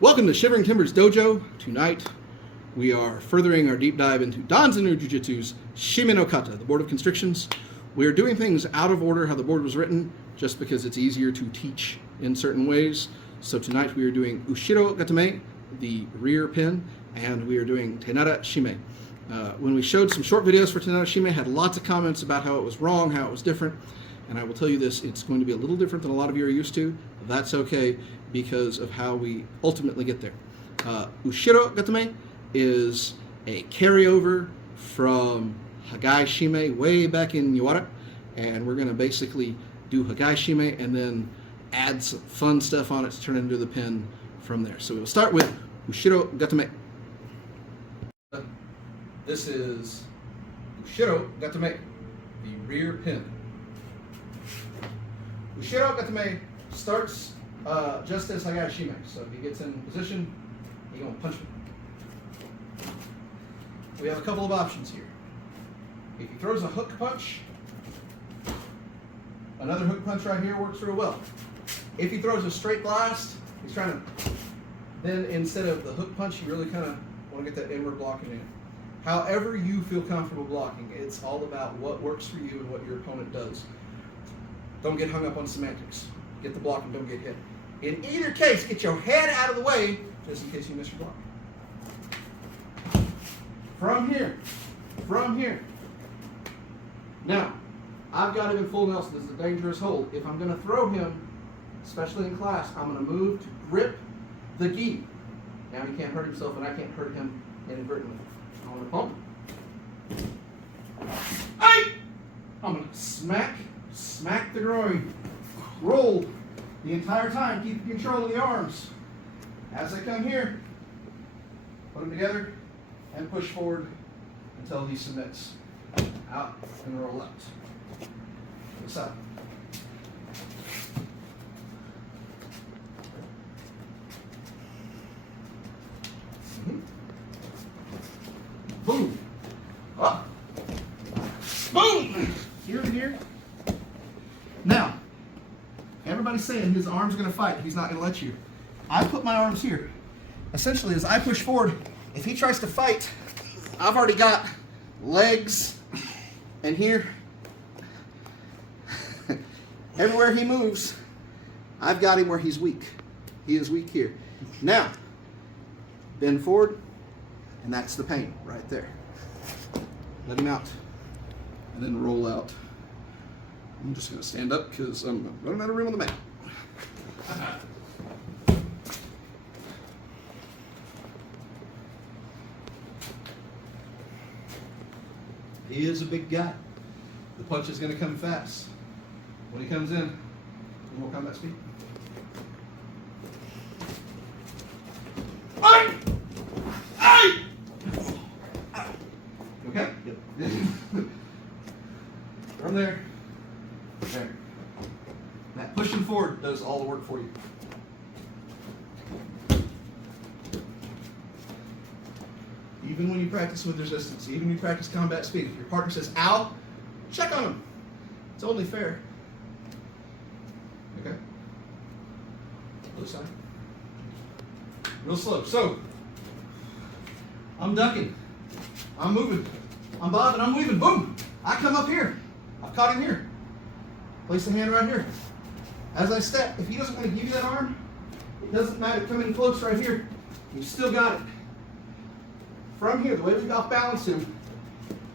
Welcome to Shivering Timbers Dojo. Tonight, we are furthering our deep dive into Danzanryu Jujitsu's Shime no Kata, the board of constrictions. We are doing things out of order how the board was written, just because it's easier to teach in certain ways. So tonight we are doing Ushiro Gatame, the rear pin, and we are doing Tenada Shime. When we showed some short videos for Tenada Shime, had lots of comments about how it was wrong, how it was different. And I will tell you this, it's going to be a little different than a lot of you are used to. That's okay, because of how we ultimately get there. Ushiro Gatame is a carryover from Hagai Shime way back in Iwara, and we're going to basically do Hagai Shime and then add some fun stuff on it to turn it into the pin from there. So we'll start with Ushiro Gatame. This is Ushiro Gatame, the rear pin. Ushiro Gatame starts just as Hagai Shime. So if he gets in position, he's going to punch me. We have a couple of options here. If he throws a hook punch, another hook punch right here works real well. If he throws a straight blast, he's trying to, then instead of the hook punch, you really kind of want to get that inward blocking in. However you feel comfortable blocking, it's all about what works for you and what your opponent does. Don't get hung up on semantics. Get the block and don't get hit. In either case, get your head out of the way just in case you miss your block. From here. Now, I've got him in full Nelson. This is a dangerous hold. If I'm going to throw him, especially in class, I'm going to move to grip the gi. Now he can't hurt himself and I can't hurt him inadvertently. I'm going to pump. I'm going to smack the groin. Roll the entire time. Keep control of the arms. As I come here, put them together and push forward until he submits. Out and roll out. To the side. Boom. Up. Boom. Here to here. Now, everybody's saying his arm's going to fight. He's not going to let you. I put my arms here. Essentially, as I push forward, if he tries to fight, I've already got legs and here. Everywhere he moves, I've got him where he's weak. He is weak here. Now, bend forward, and that's the pain right there. Let him out, and then roll out. I'm just going to stand up because I'm running out of room on the mat. He is a big guy. The punch is going to come fast. When he comes in, more combat speed. Okay? Yep. From there. There. That pushing forward does all the work for you. Even when you practice with resistance, even when you practice combat speed, if your partner says, ow, check on him. It's only fair. Okay? Other side. Real slow. So, I'm ducking. I'm moving. I'm bobbing. I'm weaving. Boom! I come up here. I've caught him here. Place the hand right here. As I step, if he doesn't want to give you that arm, it doesn't matter. Come in close right here. You still got it. From here, the way we off balance him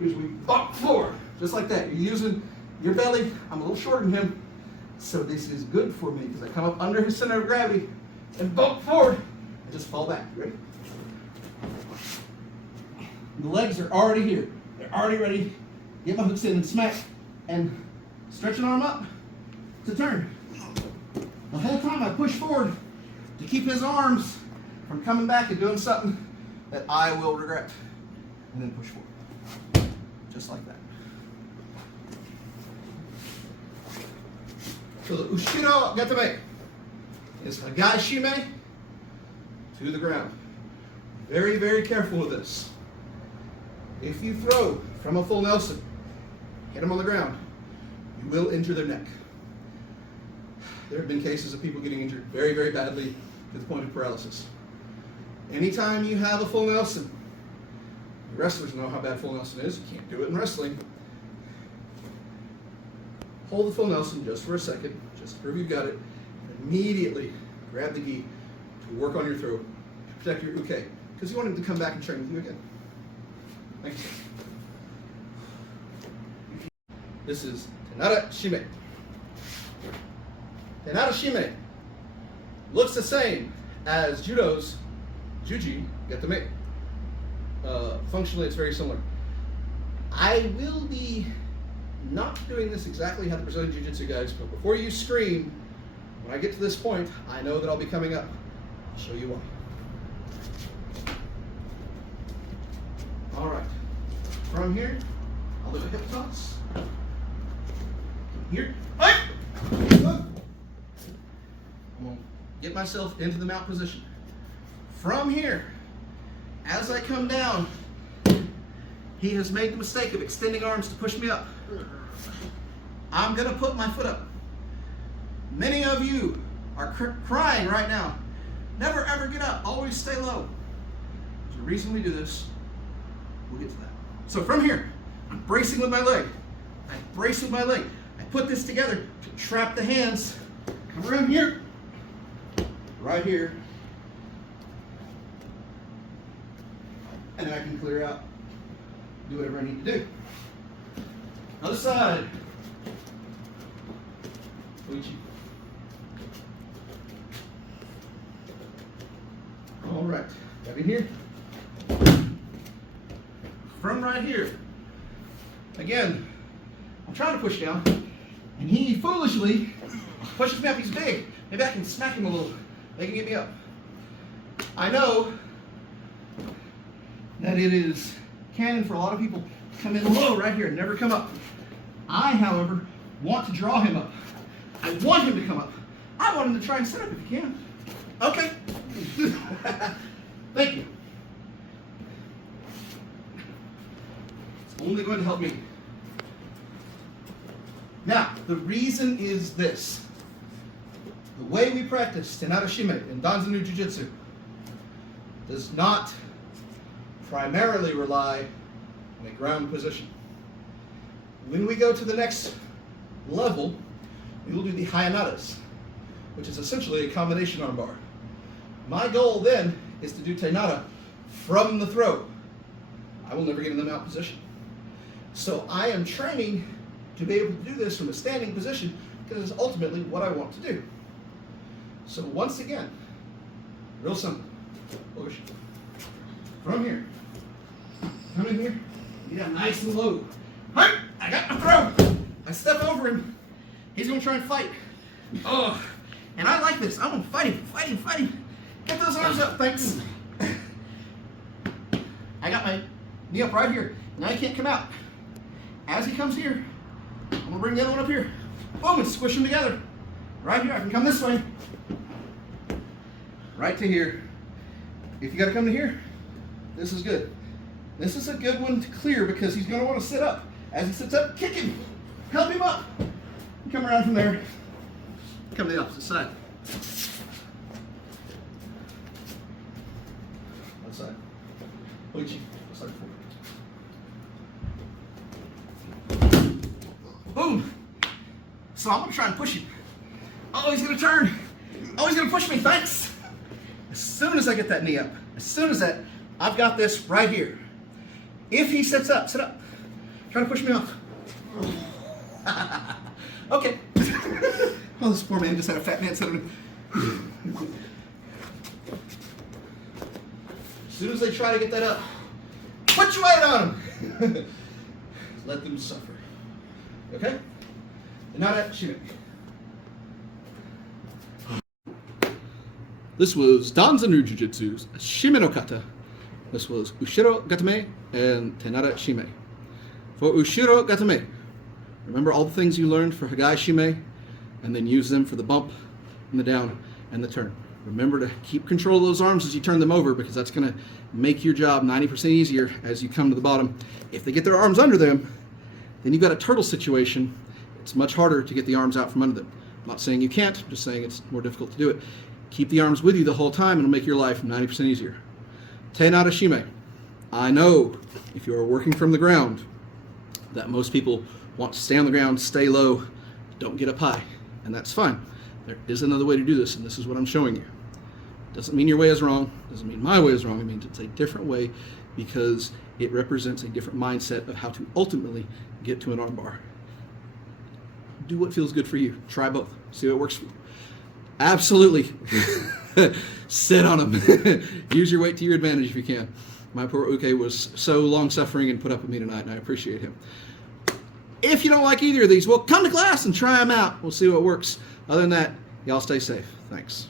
is we bump forward, just like that. You're using your belly. I'm a little shorter than him, so this is good for me because I come up under his center of gravity and bump forward and just fall back. Ready? The legs are already here. They're already ready. Get my hooks in and smack and stretch an arm up to turn. The whole time I push forward to keep his arms from coming back and doing something that I will regret. And then push forward. Just like that. So the Ushiro Gatame is Hagai Shime to the ground. Very, very careful with this. If you throw from a full Nelson, hit them on the ground, you will injure their neck. There have been cases of people getting injured very, very badly to the point of paralysis. Anytime you have a full Nelson, wrestlers know how bad full Nelson is. You can't do it in wrestling. Hold the full Nelson just for a second, just to prove you've got it, and immediately grab the gi to work on your throat to protect your uke, because you want him to come back and train with you again. Thank you, sir. This is Tenada Shime. Tenada Shime looks the same as Judo's Juji Gatame. Functionally, it's very similar. I will be not doing this exactly how the Brazilian Jiu-Jitsu guys, but before you scream, when I get to this point, I know that I'll be coming up. I'll show you why. All right. From here, I'll do a hip toss. Here. I'm going to get myself into the mount position. From here, as I come down, he has made the mistake of extending arms to push me up. I'm going to put my foot up. Many of you are crying right now. Never ever get up. Always stay low. There's a reason we do this. We'll get to that. So from here, I'm bracing with my leg. I brace with my leg. I put this together to trap the hands. Come around here. Right here. And I can clear out. Do whatever I need to do. Other side. Uchi. All right. Got in here. From right here. Again, I'm trying to push down, and he foolishly pushes me up. He's big. Maybe I can smack him a little. They can get me up. I know that it is canon for a lot of people to come in low right here and never come up. I, however, want to draw him up. I want him to come up. I want him to try and sit up if he can. Okay. Thank you. It's only going to help me. Now, the reason is this. The way we practice Tenada Shime in Danzanryu Jiu-Jitsu does not primarily rely on a ground position. When we go to the next level, we will do the Hayanadas, which is essentially a combination armbar. My goal then is to do Tenada from the throat. I will never get in the mount position. So I am training to be able to do this from a standing position because it's ultimately what I want to do. So once again, real simple. Push. From here. Come in here. Get down nice and low. Right, I got my throat. I step over him. He's going to try and fight. Oh, and I like this. I'm going to fight him, fight him, fight him. Get those arms up, thanks. I got my knee up right here. Now he can't come out. As he comes here, I'm going to bring the other one up here. Boom, and squish them together. Right here, I can come this way. Right to here. If you got to come to here, this is good. This is a good one to clear because he's going to want to sit up. As he sits up, kick him. Help him up. Come around from there. Come to the opposite side. One side. Uchi. Side forward. Boom. So I'm going to try and push him. Oh, he's going to turn. Oh, he's going to push me. Thanks. As soon as I get that knee up, as soon as that, I've got this right here. If he sits up, sit up. Try to push me off. Okay. Oh, this poor man just had a fat man sit on him. As soon as they try to get that up, put your weight on them. Let them suffer. Okay? Tenada Shime. This was Danzanryu Jiu-Jitsu's Shime no Kata. This was Ushiro Gatame and Tenada Shime. For Ushiro Gatame, remember all the things you learned for Hagai Shime, and then use them for the bump and the down and the turn. Remember to keep control of those arms as you turn them over, because that's going to make your job 90% easier as you come to the bottom. If they get their arms under them, then you've got a turtle situation. It's much harder to get the arms out from under them. I'm not saying you can't, I'm just saying it's more difficult to do it. Keep the arms with you the whole time, and it'll make your life 90% easier. Tenada Shime. I know if you are working from the ground that most people want to stay on the ground, stay low, don't get up high, and that's fine. There is another way to do this, and this is what I'm showing you. Doesn't mean your way is wrong, doesn't mean my way is wrong, it means it's a different way because it represents a different mindset of how to ultimately get to an armbar. Do what feels good for you. Try both. See what works for you. Absolutely. Sit on them. Use your weight to your advantage if you can. My poor Uke was so long-suffering and put up with me tonight, and I appreciate him. If you don't like either of these, well, come to class and try them out. We'll see what works. Other than that, y'all stay safe. Thanks.